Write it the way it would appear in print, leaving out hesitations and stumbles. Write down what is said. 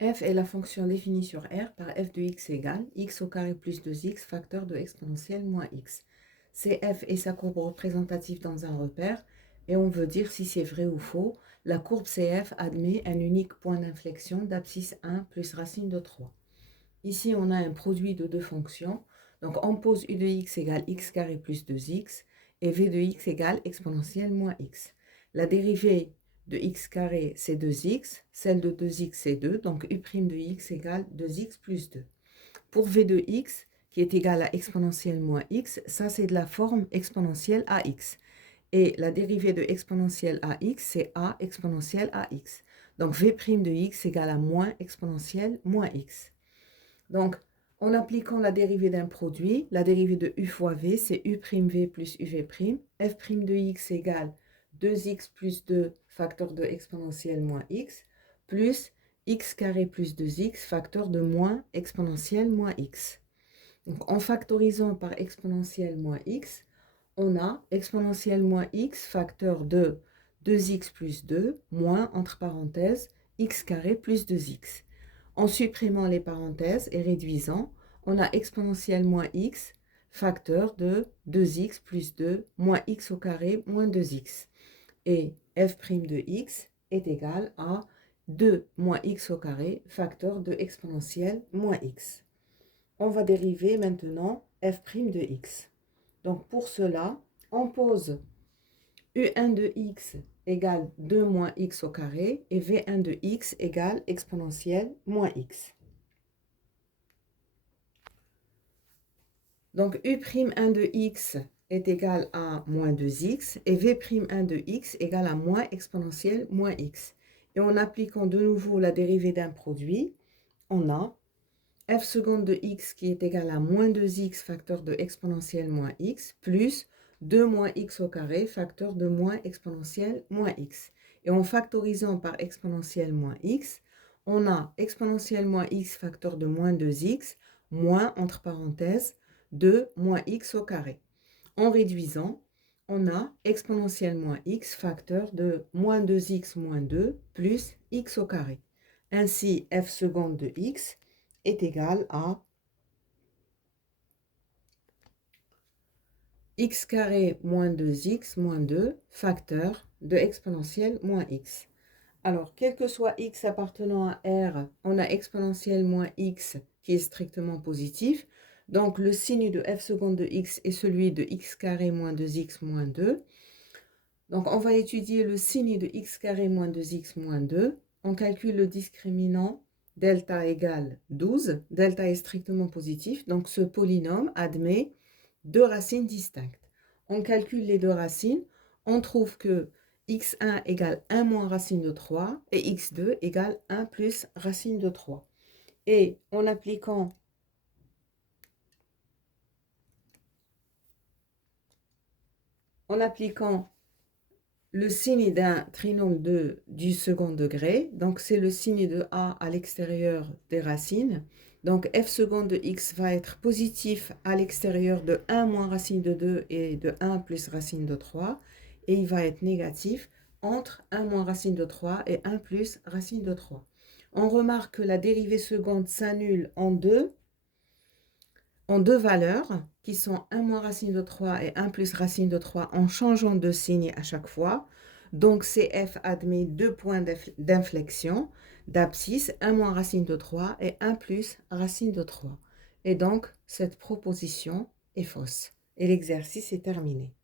F est la fonction définie sur R par f de x égale x au carré plus 2x facteur de exponentielle moins x. CF est sa courbe représentative dans un repère et on veut dire si c'est vrai ou faux. La courbe CF admet un unique point d'inflexion d'abscisse 1 plus racine de 3. Ici, on a un produit de deux fonctions. Donc, on pose u de x égale x carré plus 2x et v de x égale exponentielle moins x. La dérivée de x carré, c'est 2x. Celle de 2x, c'est 2. Donc, u' de x égale 2x plus 2. Pour v de x, qui est égal à exponentielle moins x, ça, c'est de la forme exponentielle ax. Et la dérivée de exponentielle ax, c'est a exponentielle ax. Donc, v' de x égale à moins exponentielle moins x. Donc, en appliquant la dérivée d'un produit, la dérivée de u fois v, c'est u'v plus uv'. F' de x égale 2x plus 2 facteur de exponentielle moins x, plus x carré plus 2x facteur de moins exponentielle moins x. Donc, en factorisant par exponentielle moins x, on a exponentielle moins x facteur de 2x plus 2 moins, entre parenthèses, x carré plus 2x. En supprimant les parenthèses et réduisant, on a exponentielle moins x facteur de 2x plus 2 moins x au carré moins 2x. Et f' de x est égal à 2 moins x au carré facteur de exponentielle moins x. On va dériver maintenant f' de x. Donc pour cela, on pose u1 de x égale 2 moins x au carré et v1 de x égale exponentielle moins x. Donc u'1 de x est égal à moins 2x et v'1 de x égale à moins exponentielle moins x. Et en appliquant de nouveau la dérivée d'un produit, on a f seconde de x qui est égal à moins 2x facteur de exponentielle moins x plus 2 moins x au carré facteur de moins exponentielle moins x. Et en factorisant par exponentielle moins x, on a exponentielle moins x facteur de moins 2x moins, entre parenthèses, 2 moins x au carré. En réduisant, on a exponentielle moins x facteur de moins 2x moins 2 plus x au carré. Ainsi, f seconde de x est égal à x carré moins 2x moins 2 facteur de exponentielle moins x. Alors, quel que soit x appartenant à R, on a exponentielle moins x qui est strictement positif. Donc, le signe de f seconde de x est celui de x carré moins 2x moins 2. Donc, on va étudier le signe de x carré moins 2x moins 2. On calcule le discriminant delta égale 12. Delta est strictement positif. Donc, ce polynôme admet deux racines distinctes. On calcule les deux racines. On trouve que x1 égale 1 moins racine de 3 et x2 égale 1 plus racine de 3. Et en appliquant le signe d'un trinôme du second degré, donc c'est le signe de a à l'extérieur des racines. Donc f seconde de x va être positif à l'extérieur de 1 moins racine de 2 et de 1 plus racine de 3. Et il va être négatif entre 1 moins racine de 3 et 1 plus racine de 3. On remarque que la dérivée seconde s'annule en deux valeurs qui sont 1 moins racine de 3 et 1 plus racine de 3 en changeant de signe à chaque fois. Donc CF admet deux points d'inflexion d'abscisse, 1 moins racine de 3 et 1 plus racine de 3. Et donc cette proposition est fausse. Et l'exercice est terminé.